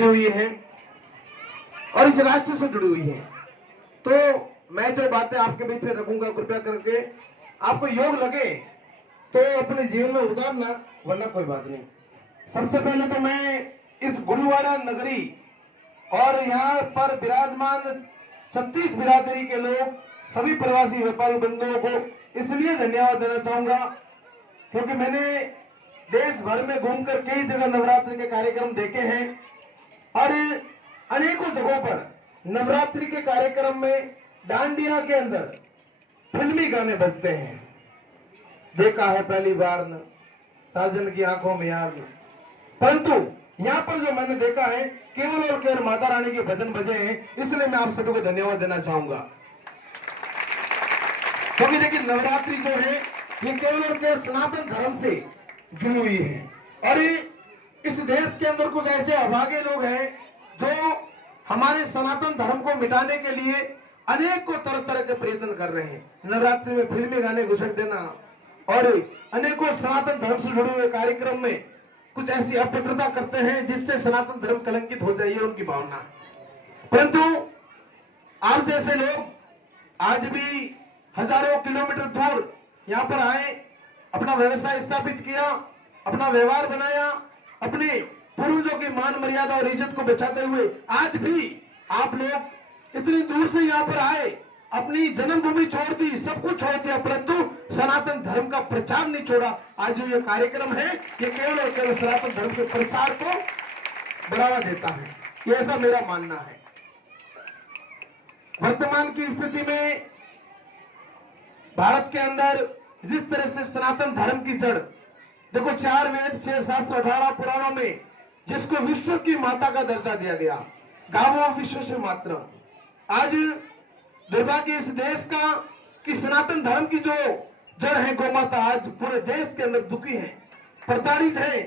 जुड़ी हुई हैं और इस राष्ट्र से जुड़ी हुई हैं। तो मैं जो बातें आपके बीच में रखूंगा, कृपया करके आपको योग लगे तो अपने जीवन में उतारना, वरना कोई बात नहीं। सबसे पहले तो मैं इस गुरुवाड़ा नगरी और यहाँ पर विराजमान 36 बिरादरी के लोग, सभी प्रवासी व्यापारी बंधुओं को इसलिए धन्यवाद देना चाहूंगा क्योंकि मैंने देश भर में घूमकर कई जगह नवरात्रि के कार्यक्रम देखे हैं और अनेकों जगहों पर नवरात्रि के कार्यक्रम में डांडिया के अंदर फिल्मी गाने बजते हैं। देखा है पहली बार न साजन की आंखों में यार न, परंतु यहाँ पर जो मैंने देखा है केवल और केवल माता रानी के भजन बजे हैं, इसलिए मैं आप सभी को धन्यवाद देना चाहूंगा। क्योंकि देखिए नवरात्रि जो है ये केवल और केवल सनातन धर्म से जुड़ी हुई है और इस देश के अंदर कुछ ऐसे अभागे लोग हैं जो हमारे सनातन धर्म को मिटाने के लिए अनेक को तरह तरह के प्रयत्न कर रहे हैं। नवरात्रि में फिल्मी गाने घुसट देना और अनेकों सनातन धर्म से जुड़े हुए कार्यक्रम में कुछ ऐसी अभद्रता करते हैं जिससे सनातन धर्म कलंकित हो जाए, उनकी भावना। परंतु आप जैसे लोग आज भी हजारों किलोमीटर दूर यहाँ पर आए, अपना व्यवसाय स्थापित किया, अपना व्यवहार बनाया, अपने पूर्वजों की मान मर्यादा और इज्जत को बचाते हुए आज भी आप लोग इतनी दूर से यहाँ पर आए, अपनी जन्मभूमि छोड़ दी, सब कुछ छोड़ दिया, परंतु सनातन धर्म का प्रचार नहीं छोड़ा। आज जो ये कार्यक्रम है ये केवल और केवल सनातन धर्म के प्रचार को बढ़ावा देता है, ये ऐसा मेरा मानना है। वर्तमान की स्थिति में भारत के अंदर जिस तरह से सनातन धर्म की जड़, देखो 4 वेद 6 शास्त्र 18 पुराणों में जिसको विश्व की माता का दर्जा दिया गया, गावो विश्व से मात्र। आज दुर्भाग्य इस देश का कि सनातन धर्म की जो जड़ है गौ माता आज पूरे देश के अंदर दुखी है, प्रताड़ित है,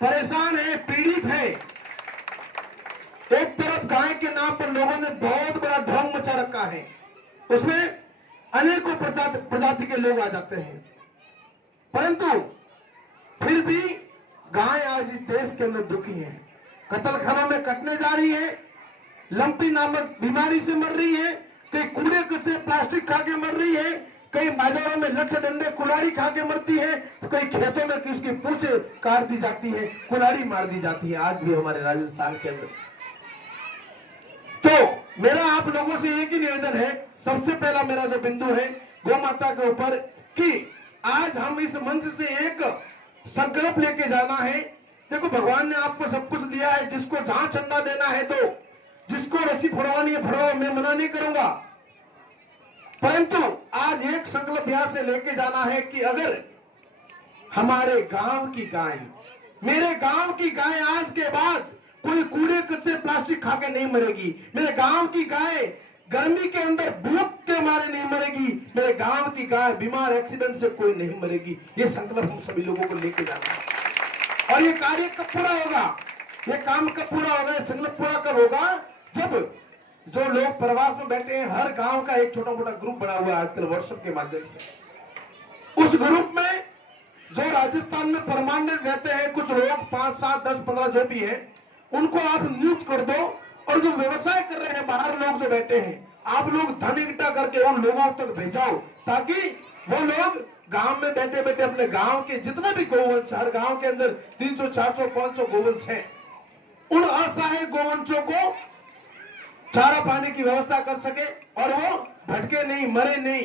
परेशान है, पीड़ित है। एक तरफ गाय के नाम पर लोगों ने बहुत बड़ा ढोंग मचा रखा है, उसमें अनेकों प्रजाति के लोग आ जाते हैं, परंतु फिर भी गाय आज इस देश के अंदर दुखी है, कत्लखानों में कटने जा रही है, लंपी नामक बीमारी से मर रही है, कई कूड़े से प्लास्टिक खा के मर रही है, कई बाजारों में लठ डंडे कुल्हाड़ी खा के मरती है, तो कई खेतों में किसकी पूछे काट दी जाती है, कुल्हाड़ी मार दी जाती है, आज भी हमारे राजस्थान के अंदर। तो मेरा आप लोगों से एक ही निवेदन है, सबसे पहला मेरा जो बिंदु है गौ माता के ऊपर कि आज हम इस मंच से एक संकल्प लेके जाना है। देखो भगवान ने आपको सब कुछ दिया है, जिसको जहां चंदा देना है तो, जिसको रस्सी फड़वानी है फड़वाओ, मैं मना नहीं करूंगा, परंतु आज एक संकल्प यहां से लेके जाना है कि अगर हमारे गांव की गाय, मेरे गांव की गाय आज के बाद कोई कूड़े कचरे प्लास्टिक खा के नहीं मरेगी, मेरे गांव की गाय गर्मी के अंदर भूख के मारे नहीं मरेगी, मेरे गांव की गाय बीमार एक्सीडेंट से कोई नहीं मरेगी। ये संकल्प हम सभी लोगों को लेके जाना है। और ये कार्य कब पूरा होगा, ये काम कब पूरा होगा, ये संकल्प पूरा कब होगा, जब जो लोग प्रवास में बैठे हैं, हर गांव का एक छोटा मोटा ग्रुप बना हुआ है आजकल व्हाट्सएप के माध्यम से, उस ग्रुप में जो राजस्थान में परमानेंट रहते हैं कुछ लोग 5 7 10 15 जो भी है, उनको आप नियुक्त कर दो, और जो व्यवसाय कर रहे हैं बाहर लोग जो बैठे हैं, आप लोग धन इकट्ठा करके उन लोगों तक भेजाओ, ताकि वो लोग गांव में बैठे बैठे अपने गांव के जितने भी गोवंश, हर गांव के अंदर 300 400 500 गोवंश हैं, उन असहाय गोवंशों को चारा पानी की व्यवस्था कर सके और वो भटके नहीं, मरे नहीं।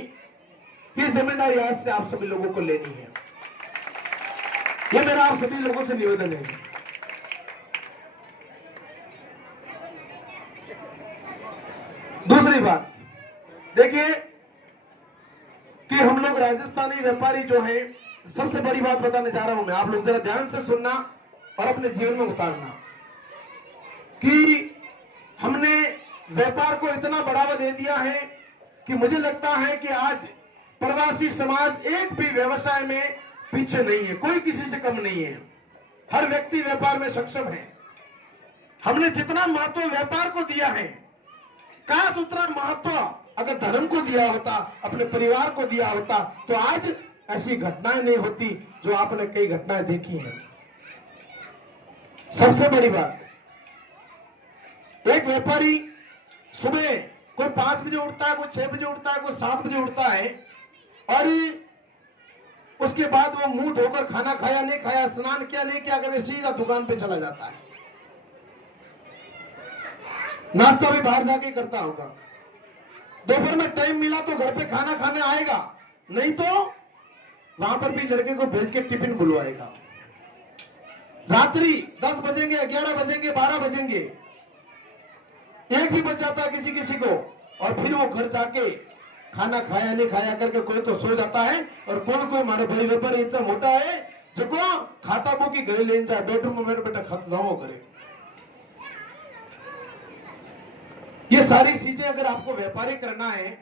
ये जिम्मेदारी आज से आप सभी लोगों को लेनी है, ये मेरा आप सभी लोगों से निवेदन है। दूसरी बात देखिए कि हम लोग राजस्थानी व्यापारी जो हैं, सबसे बड़ी बात बताने जा रहा हूं मैं, आप लोग जरा ध्यान से सुनना और अपने जीवन में उतारना कि हमने व्यापार को इतना बढ़ावा दे दिया है कि मुझे लगता है कि आज प्रवासी समाज एक भी व्यवसाय में पीछे नहीं है, कोई किसी से कम नहीं है, हर व्यक्ति व्यापार में सक्षम है। हमने जितना महत्व व्यापार को दिया है, काश उतना महत्व अगर धर्म को दिया होता, अपने परिवार को दिया होता, तो आज ऐसी घटनाएं नहीं होती जो आपने कई घटनाएं देखी हैं। सबसे बड़ी बात एक व्यापारी सुबह कोई 5 बजे उठता है, कोई 6 बजे उठता है, कोई 7 बजे उठता है और उसके बाद वो मुंह धोकर खाना खाया नहीं खाया, स्नान किया नहीं किया, करके सीधा दुकान पे चला जाता है। नाश्ता भी बाहर जाके करता होगा। दोपहर में टाइम मिला तो घर पे खाना खाने आएगा, नहीं तो वहां पर भी लड़के को भेज के टिफिन बुलवाएगा। रात्रि 10 बजेंगे, 11 बजेंगे, 12 बजेंगे, 1 भी बच जाता है किसी किसी को, और फिर वो घर जाके खाना खाया नहीं खाया करके कोई तो सो जाता है, और कोई हमारे भाई व्यापारी इतना मोटा है जो को खाता बो की घरे ले जाए, बेडरूम में बैठ बैठा खाता दाओ करे। ये सारी चीजें अगर आपको व्यापारी करना है,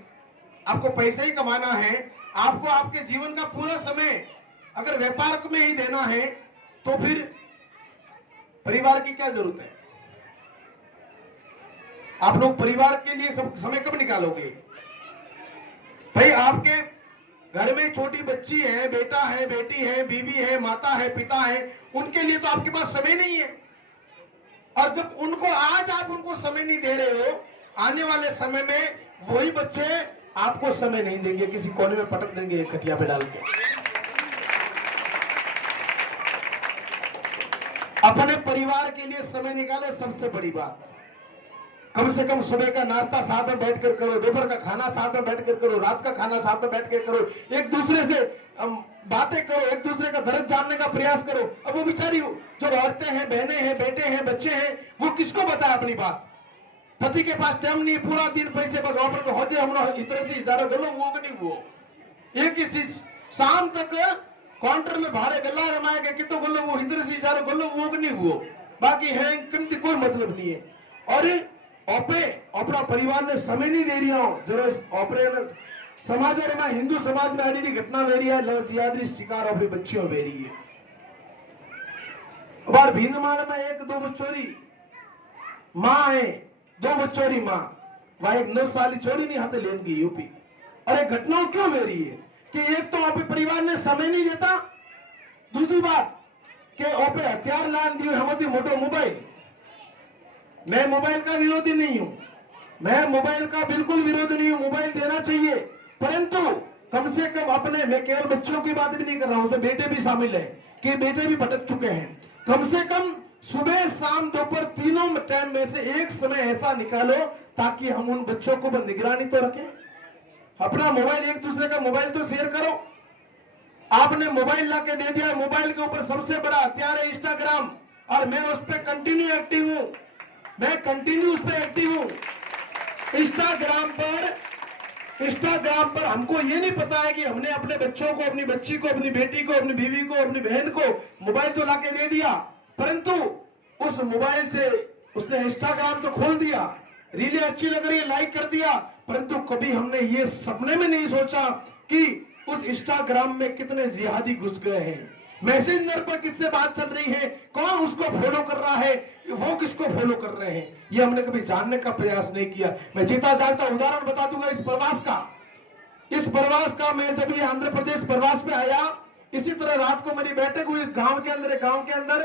आपको पैसे ही कमाना है, आपको आपके जीवन का पूरा समय अगर व्यापार में ही देना है, तो फिर परिवार की क्या जरूरत है? आप लोग परिवार के लिए सब समय कब निकालोगे? भाई आपके घर में छोटी बच्ची है, बेटा है, बेटी है, बीवी है, माता है, पिता है, उनके लिए तो आपके पास समय नहीं है। और जब उनको आज आप उनको समय नहीं दे रहे हो, आने वाले समय में वही बच्चे आपको समय नहीं देंगे, किसी कोने में पटक देंगे खटिया पे डाल के। अपने परिवार के लिए समय निकालो, सबसे बड़ी बात। कम से कम सुबह का नाश्ता साथ में बैठकर करो, दोपहर का खाना साथ में बैठकर करो, रात का खाना साथ में बैठ कर करो, एक दूसरे से बातें करो, एक दूसरे का दर्द जानने का प्रयास करो। अब वो बेचारी जो औरतें हैं, बहनें हैं, बेटे हैं, बच्चे हैं, वो किसको बताए अपनी बात? पति के पास टाइम नहीं, पूरा दिन पैसे बस ऑफर तो हो जाए, हम इतने से इजारा गलो वो नहीं, वो एक ही चीज शाम तक काउंटर में भाड़े गल्ला रमाएगा कि तो गलो वो इधर से इजारा गलो वो नहीं, वो बाकी है कोई मतलब नहीं है। और ओपे अपना परिवार ने समय नहीं दे रही हो, जरूर ओपरे समाज में, हिंदू समाज में आड़ी घटना वे रही है, लव जियादरी शिकार अपनी बच्चियों वे रही है। बार भींदमाल में 1-2 बच्चोरी माँ है, 2 बच्चोरी माँ, वह एक 9 साल की छोरी नहीं हाथे लेन गई यूपी। अरे घटनाओं क्यों वे रही है कि एक तो ओपे परिवार ने समय नहीं देता, दूसरी बात कि ओपे हथियार लान दिए हमती मोटो मोबाइल। मैं मोबाइल का विरोधी नहीं हूं, मैं मोबाइल का बिल्कुल विरोधी नहीं हूं, मोबाइल देना चाहिए, परंतु कम से कम अपने, मैं केवल बच्चों की बात भी नहीं कर रहा हूं, उसमें बेटे भी शामिल है कि बेटे भी भटक चुके हैं। कम से कम सुबह शाम दोपहर तीनों टाइम में से एक समय ऐसा निकालो ताकि हम उन बच्चों को निगरानी तो रखें। अपना मोबाइल, एक दूसरे का मोबाइल तो शेयर करो। आपने मोबाइल ला के दे दिया, मोबाइल के ऊपर सबसे बड़ा हथियार है इंस्टाग्राम, और मैं उस पर कंटिन्यू एक्टिव हूं, मैं कंटिन्यू उस पर एक्टिव हूं। इंस्टाग्राम पर हमको ये नहीं पता है कि हमने अपने बच्चों को, अपनी बच्ची को, अपनी बेटी को, अपनी बीवी को, अपनी बहन को मोबाइल तो लाके दे दिया, परंतु उस मोबाइल से उसने इंस्टाग्राम तो खोल दिया, रीलें अच्छी लग रही है लाइक कर दिया, परंतु कभी हमने ये सपने में नहीं सोचा कि उस इंस्टाग्राम में कितने जिहादी घुस गए हैं, मैसेंजर पर किससे बात चल रही है, कौन उसको फॉलो कर रहा है, वो किसको फॉलो कर रहे हैं, ये हमने कभी जानने का प्रयास नहीं किया। मैं जीता जागता उदाहरण बता दूंगा इस प्रवास का। मैं जब ये आंध्र प्रदेश प्रवास पे आया, इसी तरह रात को मेरी बैठक हुई इस गांव के अंदर